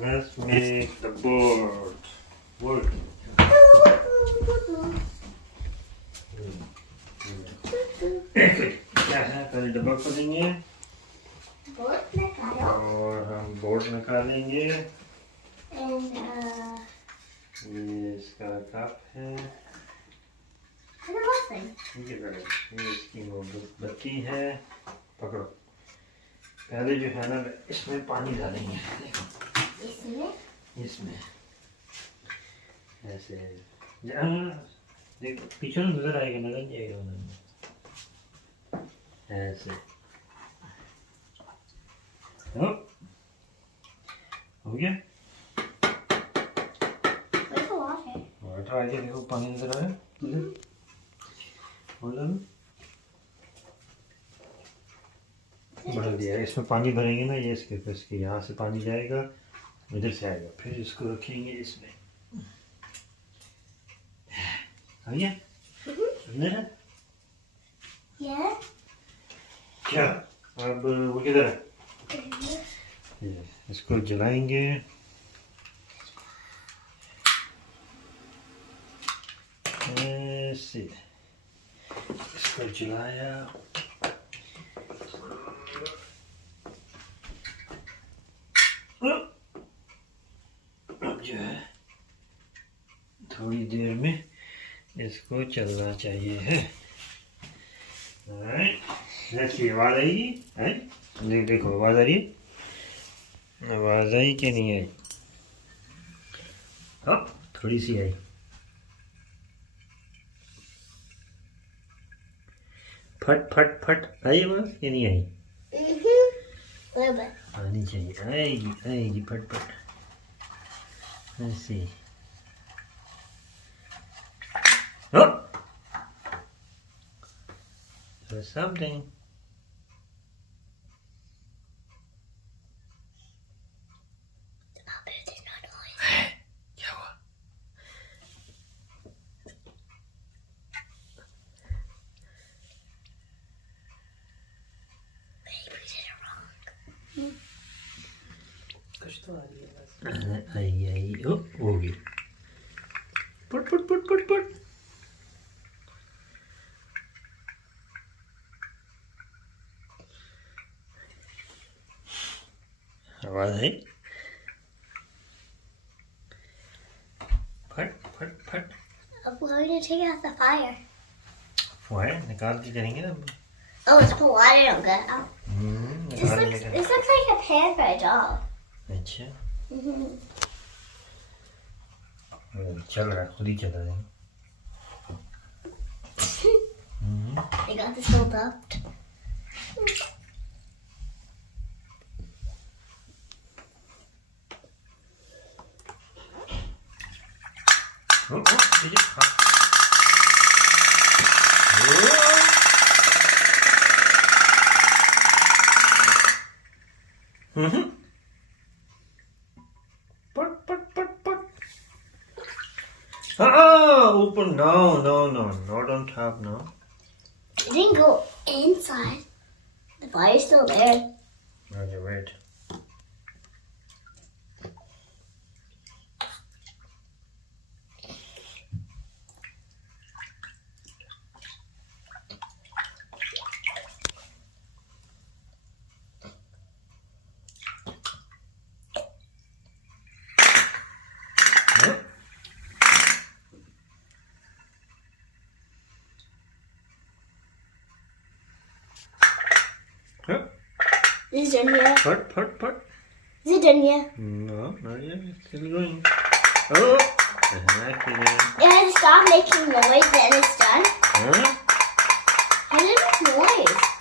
Let's make the board work. क्या है पहले डब्बा खोलेंगे और हम बोर्ड निकालेंगे। ये इसका कप है, ये इसकी मोमबत्ती है। पकड़ो, पहले जो है ना इसमें पानी डालेंगे। देखो इसमें ऐसे देखो पीछे नजर आएगा, नजर नहीं आएगा ऐसे। हो गया वाटर आ गया। देखो पानी नजर आ रहा है तुझे। बढ़ा दिया। इसमें पानी भरेंगे ना, ये इसके यहाँ से पानी जाएगा, इधर से आएगा, फिर इसको रखेंगे इसमें। आ गया अंदर है क्या? अब वो किधर है? इसको जलाएंगे। ऐसे इसको जलाया। अब जो है थोड़ी देर में इसको चलना चाहिए है। देखिए आवाज आएगी है? देखो आवाज आ रही है, आवाज आई कि नहीं आई? थोड़ी सी आई। फट फट फट आई आवाज कि नहीं आई? आनी चाहिए, आएगी आएगी फट फट ऐसे। So something. क्या हुआ? कुछ तो आ गया बस। आई आई हो गई। पट पट पट पट पट। आवाज है फट फट फट। We're going to take out the fire. Fire निकाल के करेंगे ना। Oh, let's put water on that. निकाल के This looks like a pan for a doll. अच्छा चल रहा है, खुद ही चल रहा है। They got this all dubbed. दीजिए हाँ। पट पट पट पट। ऊपर no no no not on top no. It didn't go inside. The fire's still there. Okay, wait. Is it done yet? Put. Is it done yet? No, not yet. It's still going. Oh! It has to stop making noise and it's done. Huh? How did it make noise?